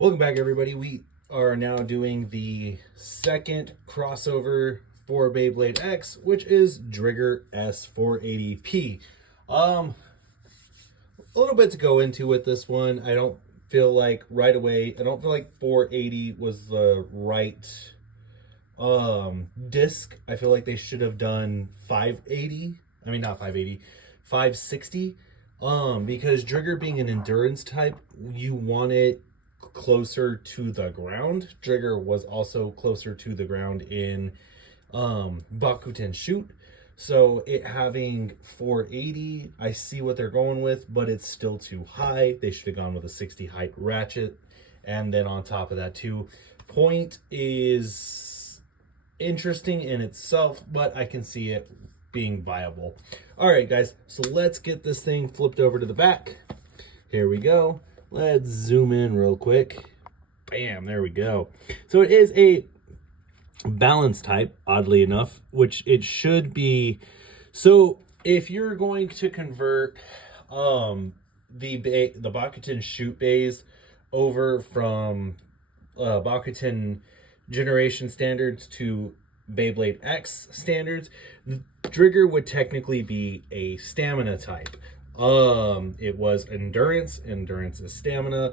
Welcome back, everybody. We are now doing the second crossover for Beyblade X, which is Drigger S480p. A little bit to go into with this one. I don't feel like right away, I don't feel like 480 was the right disc. I feel like they should have done 580. I mean, not 580, 560. Because Drigger being an endurance type, you want it closer to the ground. Drigger was also closer to the ground in Bakuten Shoot. So it having 480, I see what they're going with, but it's still too high. They should have gone with a 60 height ratchet. And then on top of that too, point is interesting in itself, but I can see it being viable. All right, guys, so let's get this thing flipped over to the back. Here we go. Let's zoom in real quick. Bam, there we go. So it is a balance type, oddly enough, which it should be. So if you're going to convert the Bakuten Shoot bays over from Bakuten Generation standards to Beyblade X standards, Drigger would technically be a stamina type. It was endurance is stamina.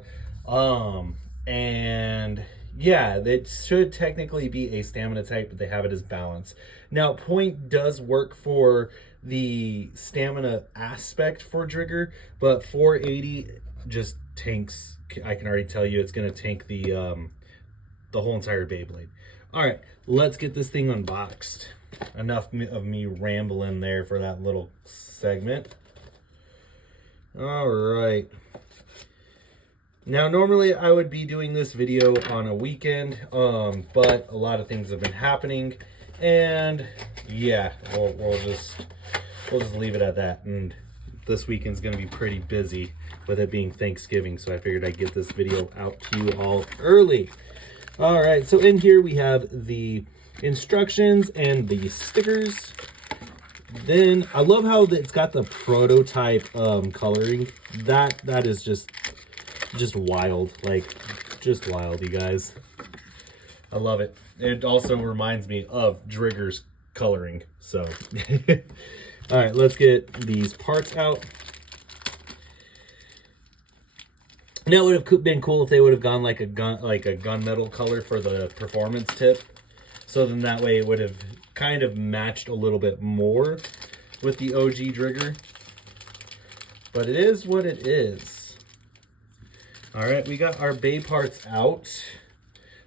And yeah, that should technically be a stamina type, but they have it as balance. Now, point does work for the stamina aspect for Drigger, but 480 just tanks. I can already tell you it's going to tank the whole entire Beyblade. All right, let's get this thing unboxed. Enough of me rambling there for that little segment. All right. Now, normally I would be doing this video on a weekend, but a lot of things have been happening, and yeah, we'll just leave it at that. And this weekend's going to be pretty busy with it being Thanksgiving, so I figured I'd get this video out to you all early. All right, so in here we have the instructions and the stickers. Then I love how it's got the prototype coloring. That is just wild, like just wild, you guys. I love it. It also reminds me of Drigger's coloring. So all right, let's get these parts out. Now, it would have been cool if they would have gone like a gunmetal color for the performance tip. So then that way it would have kind of matched a little bit more with the OG Drigger. But it is what it is. All right, we got our bay parts out.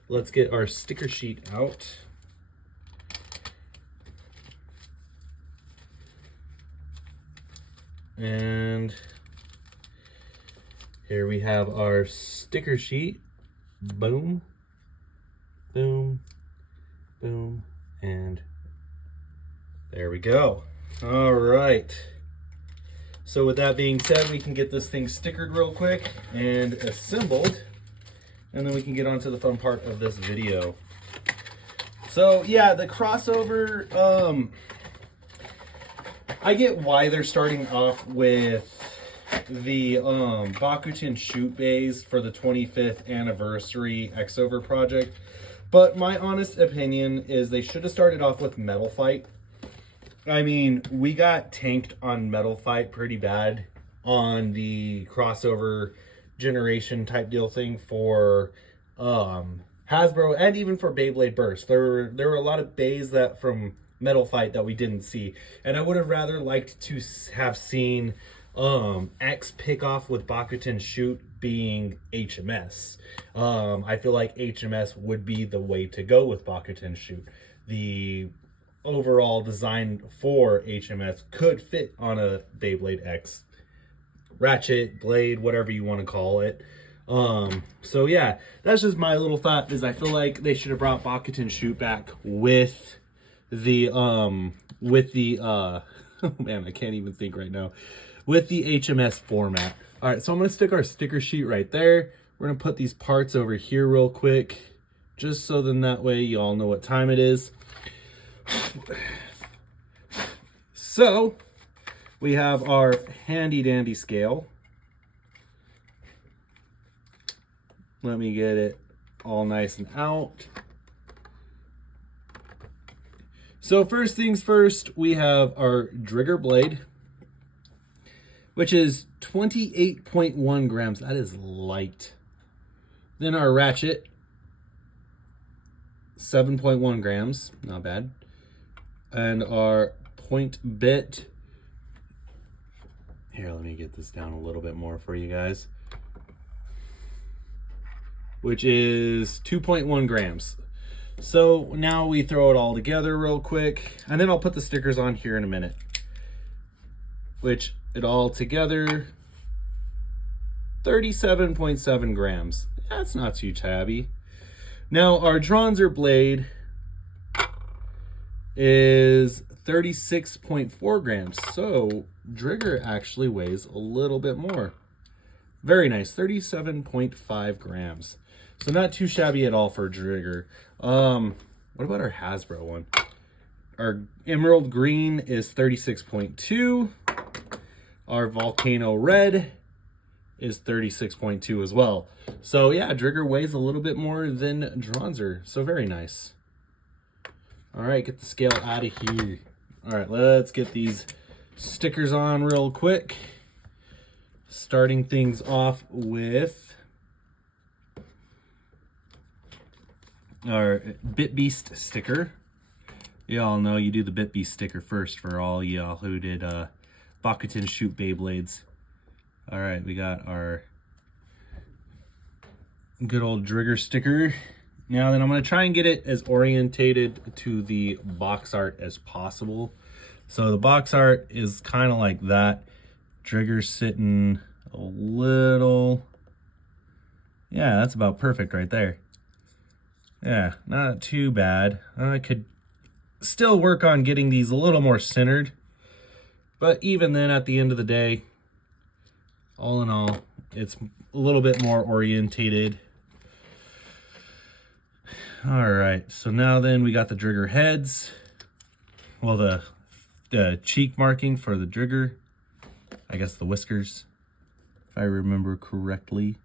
Let's get our sticker sheet out. And here we have our sticker sheet. Boom, boom, boom, and there we go. All right. So with that being said, we can get this thing stickered real quick and assembled, and then we can get on to the fun part of this video. So yeah, the crossover, I get why they're starting off with the Bakuten Shoot bays for the 25th anniversary Xover project, but my honest opinion is they should have started off with Metal Fight. I mean, we got tanked on Metal Fight pretty bad on the crossover generation type deal thing for Hasbro, and even for Beyblade Burst. There were a lot of bays that from Metal Fight that we didn't see, and I would have rather liked to have seen X pick off with Bakuten Shoot being HMS. I feel like HMS would be the way to go with Bakuten Shoot. The overall design for HMS could fit on a Beyblade X ratchet, blade, whatever you want to call it. So yeah, that's just my little thought, is I feel like they should have brought Bakuten Shoot back with the oh man, I can't even think right now, with the HMS format. All right, so I'm gonna stick our sticker sheet right there. We're gonna put these parts over here real quick, just so then that way you all know what time it is. So we have our handy dandy scale. Let me get it all nice and out. So first things first, we have our Drigger blade, which is 28.1 grams. That is light. Then our ratchet, 7.1 grams, not bad. And our point bit, here, let me get this down a little bit more for you guys, which is 2.1 grams. So now we throw it all together real quick, and then I'll put the stickers on here in a minute, which it all together, 37.7 grams. That's not too tabby. Now our Drigger blade is 36.4 grams. So Drigger actually weighs a little bit more. Very nice, 37.5 grams. So not too shabby at all for Drigger. What about our Hasbro one? Our Emerald Green is 36.2. Our Volcano Red is 36.2 as well. So yeah, Drigger weighs a little bit more than Drigger. So very nice. All right, get the scale out of here. All right, let's get these stickers on real quick. Starting things off with our Bit Beast sticker. Y'all know you do the Bit Beast sticker first for all y'all who did Bakuten Shoot Beyblades. All right, we got our good old Drigger sticker. Now then, I'm going to try and get it as orientated to the box art as possible. So the box art is kind of like that. Drigger's sitting a little... Yeah, that's about perfect right there. Yeah, not too bad. I could still work on getting these a little more centered. But even then, at the end of the day, all in all, it's a little bit more orientated. All right, so now then we got the Drigger heads. Well, the cheek marking for the Drigger. I guess the whiskers, if I remember correctly.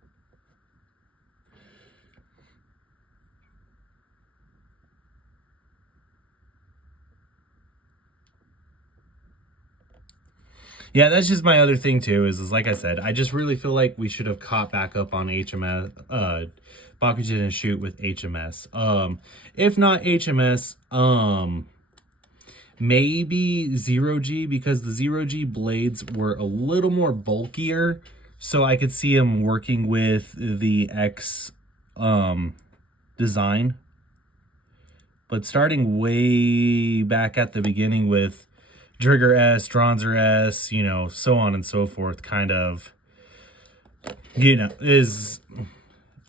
Yeah, that's just my other thing too, is like I said, I just really feel like we should have caught back up on HMS, Bakuten and Shoot with HMS. If not HMS, maybe 0G, because the 0G blades were a little more bulkier, so I could see them working with the X design. But starting way back at the beginning with Drigger S, Drigger S, you know, so on and so forth, kind of, you know, is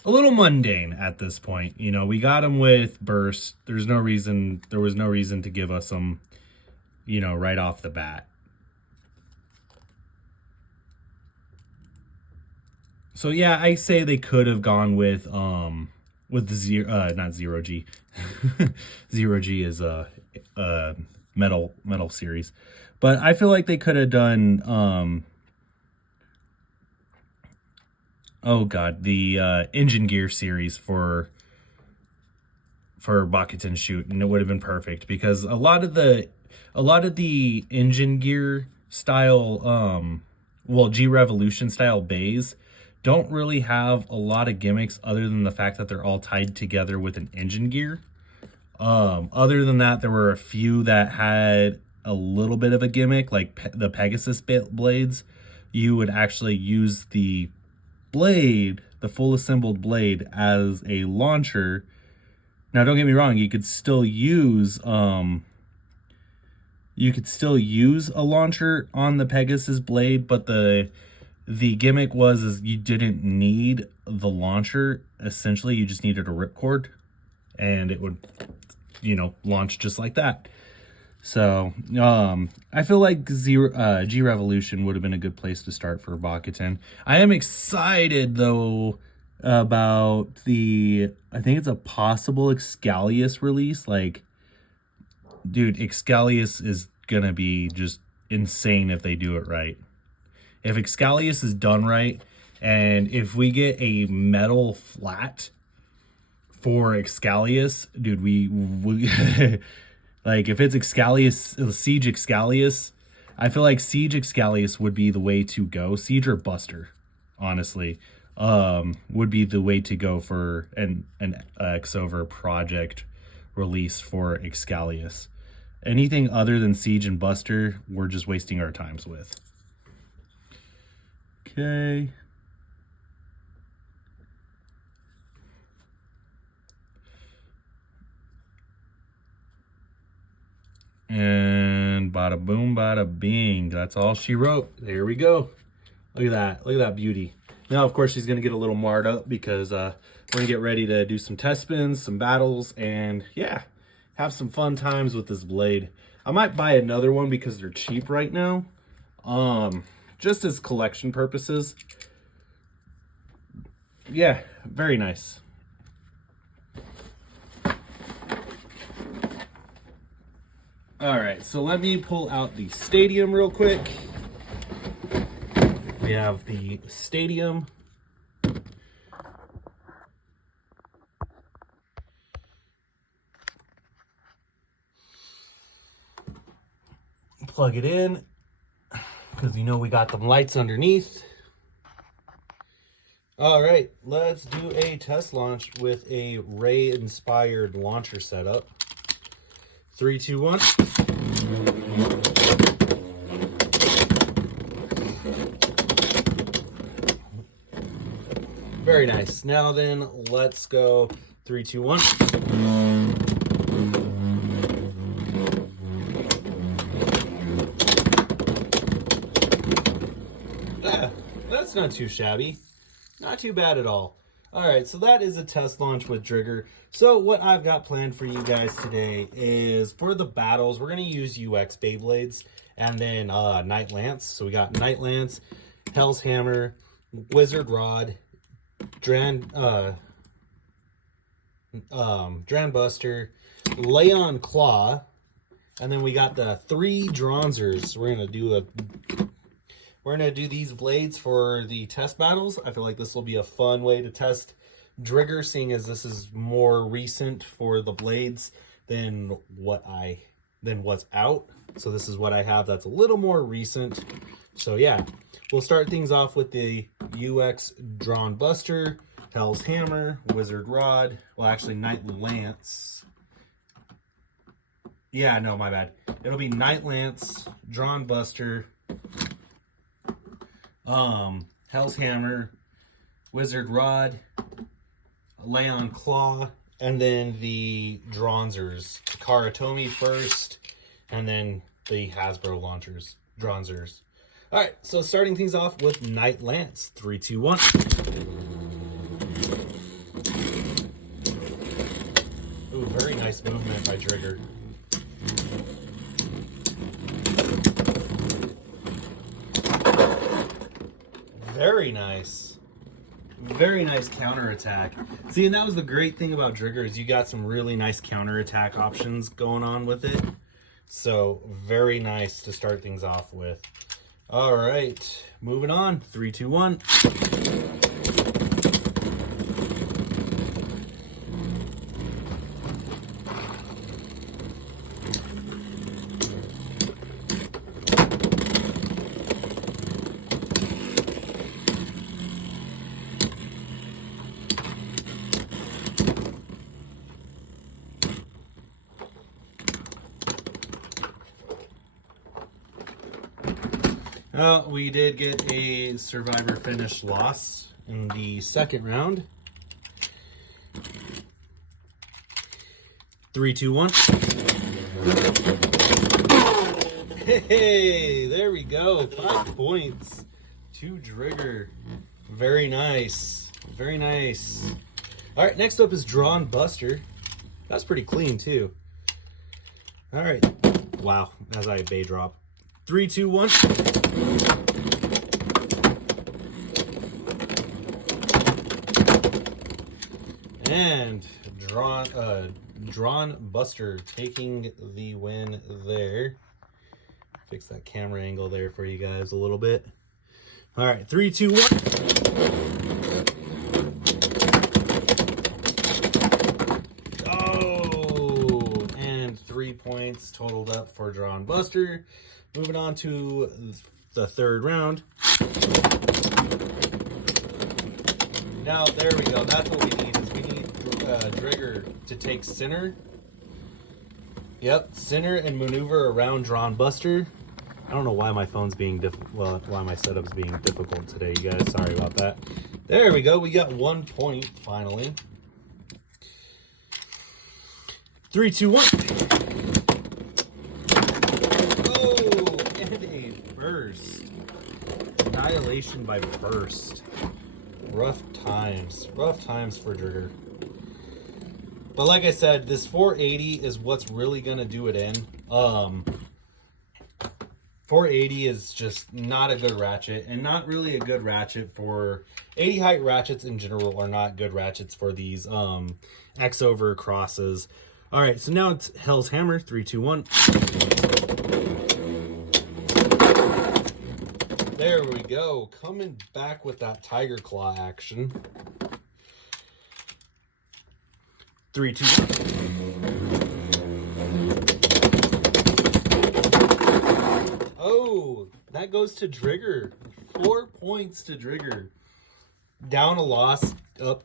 a little mundane at this point. You know, we got them with Burst. There was no reason to give us them, you know, right off the bat. So yeah, I say they could have gone with the zero, not 0G. 0G is a metal series, but I feel like they could have done oh god, the Engine Gear series for Bakuten Shoot, and it would have been perfect, because a lot of the Engine Gear style G Revolution style bays don't really have a lot of gimmicks other than the fact that they're all tied together with an engine gear. Other than that, there were a few that had a little bit of a gimmick, like the Pegasus blades. You would actually use the blade, the full assembled blade, as a launcher. Now, don't get me wrong, you could still use a launcher on the Pegasus blade, but the gimmick is you didn't need the launcher. Essentially, you just needed a ripcord, and it would, you know, launch just like that. So I feel like G Revolution would have been a good place to start for Bakuten. I am excited though about I think it's a possible Excalius release. Like, dude, Excalius is gonna be just insane if they do it right. If Excalius is done right And if we get a metal flat for Excalius, dude, we like if it's Excalius, Siege Excalius, I feel like Siege Excalius would be the way to go. Siege or Buster, honestly, would be the way to go for an X-Over project release for Excalius. Anything other than Siege and Buster, we're just wasting our times with. Okay. And bada boom, bada bing. That's all she wrote. There we go. Look at that. Look at that beauty. Now, of course, she's going to get a little marred up because we're going to get ready to do some test spins, some battles, and yeah, have some fun times with this blade. I might buy another one because they're cheap right now, just as collection purposes. Yeah, very nice. All right, so let me pull out the Stadium real quick. We have the Stadium. Plug it in, because you know we got them lights underneath. All right, let's do a test launch with a Ray-inspired launcher setup. 3, 2, 1. Very nice. Now then, let's go 3, 2, 1. That's not too shabby. Not too bad at all. All right, so that is a test launch with Drigger. So what I've got planned for you guys today is for the battles, we're going to use UX Beyblades and then Night Lance. So we got Night Lance, Hell's Hammer, Wizard Rod, Dran Buster, Leon Claw, and then we got the 3 Dronzers. We're gonna do these blades for the test battles. I feel like this will be a fun way to test Drigger, seeing as this is more recent for the blades than what's out. So this is what I have that's a little more recent. So yeah, we'll start things off with the UX Drawn Buster, Hell's Hammer, Wizard Rod. Well, actually, Night Lance. Yeah, no, my bad. It'll be Night Lance, Drawn Buster, Hell's Hammer, Wizard Rod, Leon Claw, and then the Dronzers. Karatomi first, and then the Hasbro launchers, Dronzers. All right, so starting things off with Night Lance. 3, 2, 1. Ooh, very nice movement by Drigger. Very nice. Very nice counterattack. See, and that was the great thing about Drigger is you got some really nice counterattack options going on with it. So, very nice to start things off with. All right, moving on. 3, 2, 1. We did get a survivor finish loss in the second round. 3, 2, 1. Hey, there we go. 5 points to Drigger. Very nice. Very nice. All right, next up is Drawn Buster. That's pretty clean, too. All right. Wow, as I bay drop. 3, 2, 1. And Drawn Buster taking the win there. Fix that camera angle there for you guys a little bit. All right, 3, 2, 1. Oh, and 3 points totaled up for Drawn Buster. Moving on to the third round. Now, there we go. That's what we need, is we need Drigger to take center. Yep, center and maneuver around Drawn Buster. I don't know why my phone's being why my setup's being difficult today, you guys. Sorry about that. There we go. We got 1 point finally. 3, 2, 1. Oh, and a burst. Annihilation by burst. Rough times for Drigger. But like I said, this 480 is what's really gonna do it in. 480 is just not a good ratchet, and not really a good ratchet for 80 height ratchets in general are not good ratchets for these X over crosses. All right, so now it's Hell's Hammer. 3, 2, 1. There we go. Coming back with that Tiger Claw action. 3, 2, 1. Oh, that goes to Drigger. 4 points to Drigger. Down a loss, up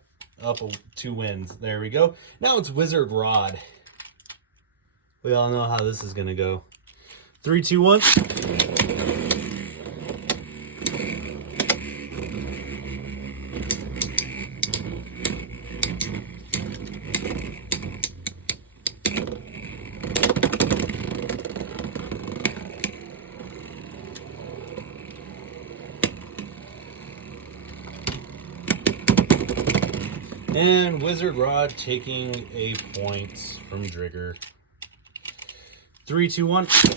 2 wins. There we go. Now it's Wizard Rod. We all know how this is going to go. 3, 2, 1. And Wizard Rod taking a point from Drigger. 3, 2, 1. Save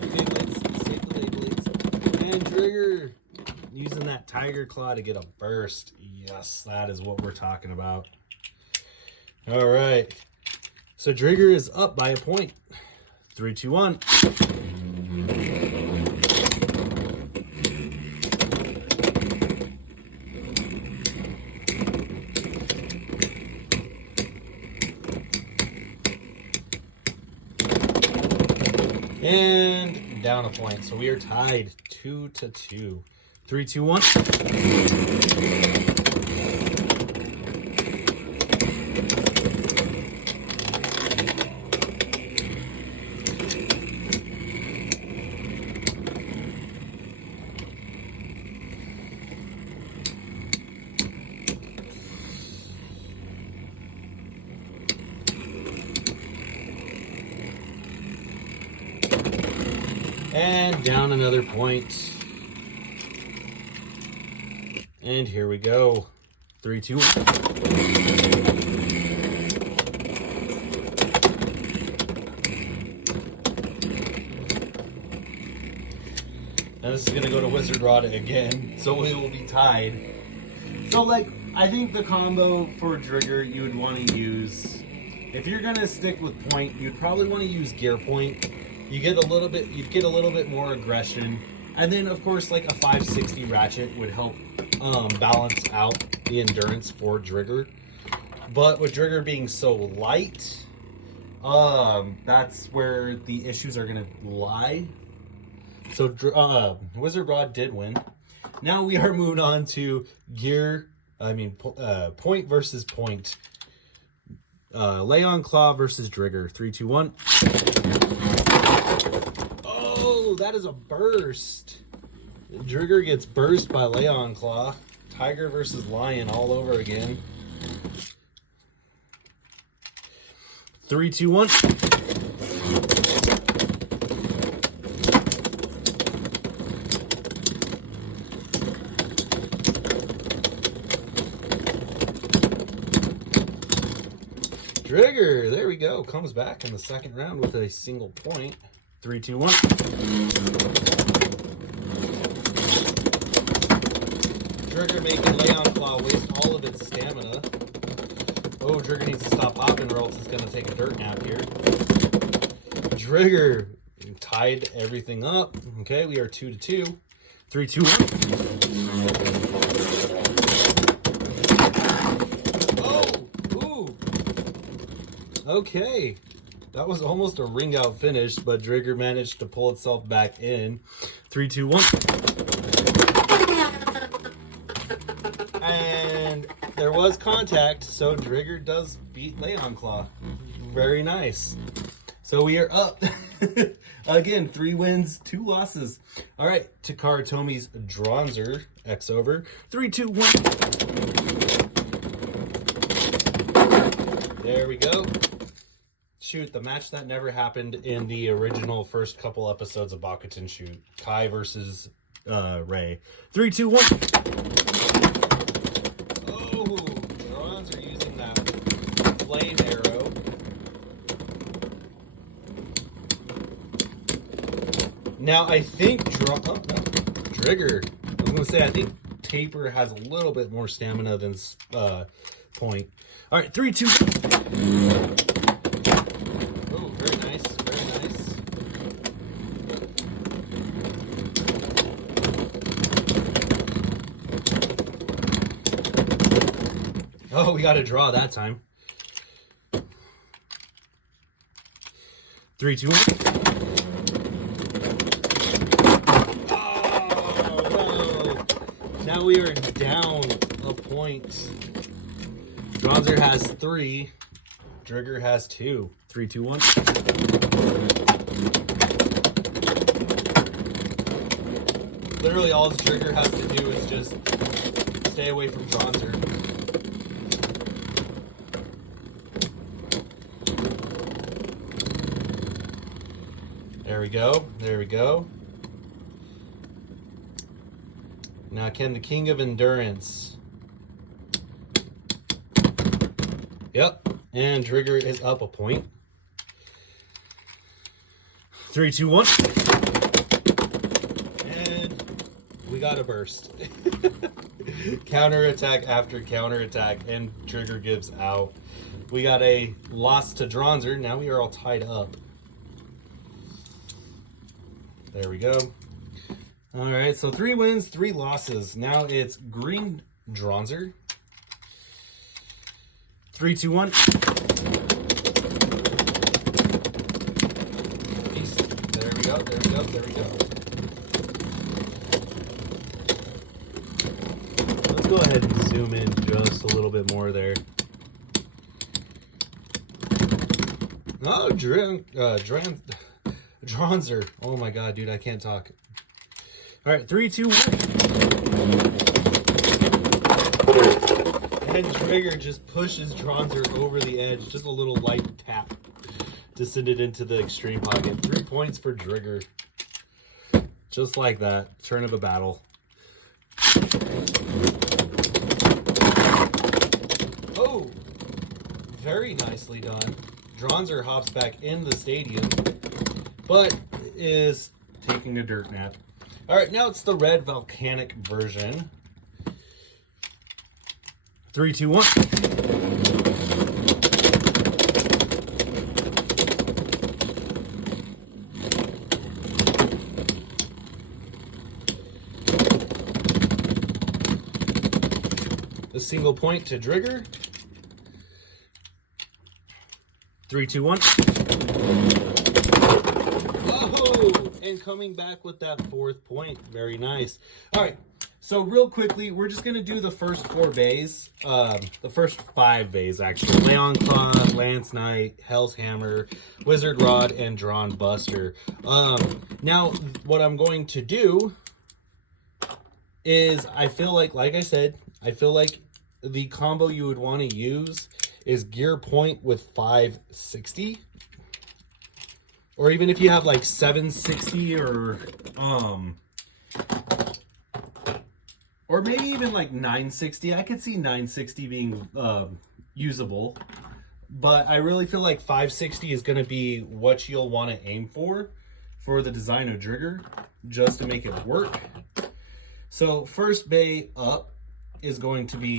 the Beyblades. Save the Beyblades. And Drigger using that Tiger Claw to get a burst. Yes, that is what we're talking about. All right. So Drigger is up by a point. 3, 2, 1. And down a point. So we are tied 2-2. 3, 2, 1. And down another point. And here we go. 3, 2, 1. Now this is going to go to Wizard Rod again, so we will be tied. So, like, I think the combo for Drigger you would want to use, if you're going to stick with point, you'd probably want to use gear point. You'd get a little bit more aggression, and then of course like a 560 ratchet would help balance out the endurance for Drigger. But with Drigger being so light, that's where the issues are gonna lie. So Wizard Rod did win. Now we are moving on to point versus point. Leon Claw versus Drigger. 3, 2, 1. Oh, that is a burst. Drigger gets burst by Leon Claw. Tiger versus Lion all over again. 3, 2, 1. Drigger, there we go. Comes back in the second round with a single point. 3, 2, 1. Drigger making Leon Claw waste all of its stamina. Oh, Drigger needs to stop hopping or else it's going to take a dirt nap here. Drigger tied everything up. Okay, we are 2-2. 3, 2, 1. Oh, ooh. Okay. That was almost a ring out finish, but Drigger managed to pull itself back in. 3, 2, 1. And there was contact, so Drigger does beat Leon Claw. Very nice. So we are up. Again, 3 wins, 2 losses. All right, Takara Tomi's Dronzer X over. 3, 2, 1. There we go. Shoot, the match that never happened in the original first couple episodes of Bakuten Shoot. Kai versus Ray. 3, 2, 1. Oh, Dronzer using that flame arrow. Now, I think Drigger. I was going to say, I think Taper has a little bit more stamina than Point. All right, 3, 2. Oh, very nice, very nice. Oh, we got a draw that time. 3, 2, 1. Now we are down a point. Dronzer has 3. Drigger has 2. 3, 2, 1. Literally all Drigger has to do is just stay away from Dronzer. There we go. There we go. Now, can the King of Endurance? Yep, and Drigger is up a point. 3, 2, 1. And we got a burst. Counterattack after counterattack, and Drigger gives out. We got a loss to Dronzer. Now we are all tied up. There we go. All right, so 3 wins, 3 losses. Now it's green Dronzer. 3, 2, 1. There we go, there we go, there we go. Let's go ahead and zoom in just a little bit more there. Oh, Dronzer. Oh my god, dude, I can't talk. All right, 3, 2, 1. And Drigger just pushes Dronzer over the edge. Just a little light tap to send it into the extreme pocket. 3 points for Drigger. Just like that. Turn of a battle. Oh, very nicely done. Dronzer hops back in the stadium, but is taking a dirt nap. All right, now it's the red volcanic version. 3, 2, 1. A single point to Drigger. 3, 2, 1. And coming back with that 4th point. Very nice. All right. So real quickly, we're just going to do the first 4 bays. The first 5 bays, actually. Leon Claw, Lance Knight, Hell's Hammer, Wizard Rod, and Drawn Buster. Now, what I'm going to do is, I feel like I said, I feel like the combo you would want to use is Gear Point with 560. Or even if you have like 760 or maybe even like 960. I could see 960 being usable. But I really feel like 560 is going to be what you'll want to aim for the design of Drigger, just to make it work. So first bay up is going to be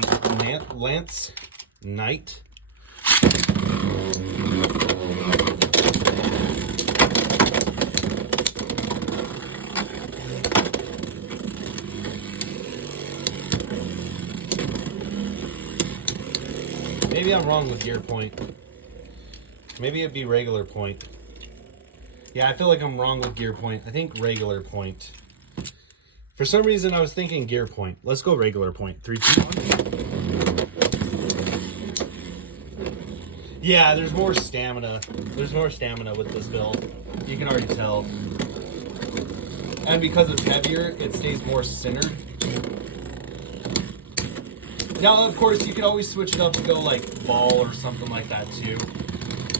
Lance Knight. Maybe I'm wrong with gear point. Maybe it'd be regular point. Yeah, I feel like I'm wrong with gear point. I think regular point. For some reason, I was thinking gear point. Let's go regular point. 3, 2, 1. Yeah, there's more stamina. There's more stamina with this build. You can already tell. And because it's heavier, it stays more centered. Now, of course, you can always switch it up to go like ball or something like that too.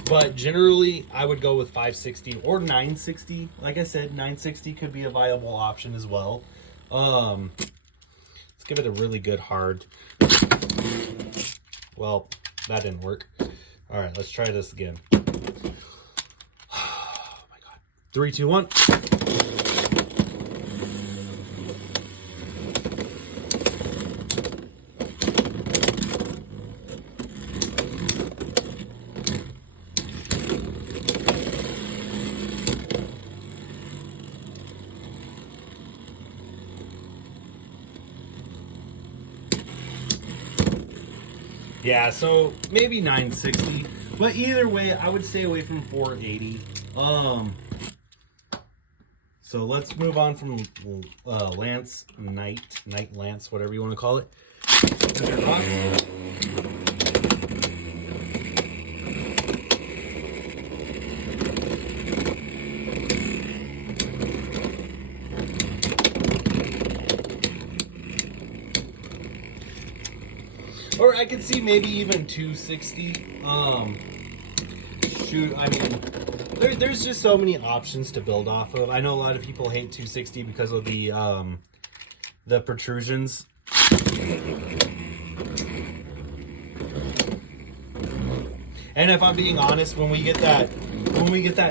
But generally, I would go with 560 or 960. Like I said, 960 could be a viable option as well. Let's give it a really good hard. Well, that didn't work. All right, let's try this again. Oh my God. 3, 2, 1. Yeah, so maybe 960, but either way, I would stay away from 480. So let's move on from Lance, Knight Lance, whatever you want to call it. Or I could see maybe even 260. Shoot, I mean, there's just so many options to build off of. I know a lot of people hate 260 because of the protrusions. And if I'm being honest, when we get that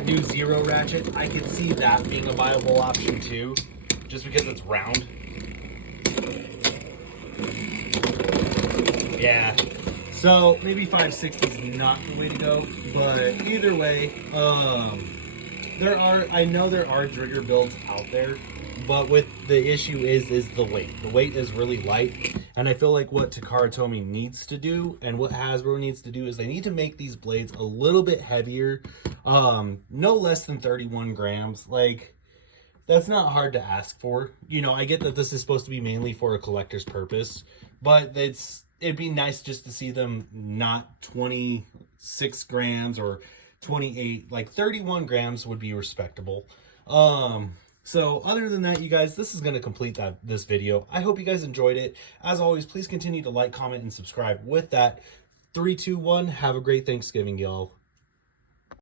new zero ratchet, I could see that being a viable option too, just because it's round. Yeah, so maybe 560 is not the way to go, but either way, I know there are Drigger builds out there, but with the issue is the weight. The weight is really light, and I feel like what Takara Tomy needs to do and what Hasbro needs to do is they need to make these blades a little bit heavier, no less than 31 grams. Like, that's not hard to ask for. You know, I get that this is supposed to be mainly for a collector's purpose, but it'd be nice just to see them not 26 grams or 28, like 31 grams would be respectable. So other than that, you guys, this is going to complete this video. I hope you guys enjoyed it. As always, please continue to like, comment, and subscribe. With that, 3, 2, 1, have a great Thanksgiving, y'all.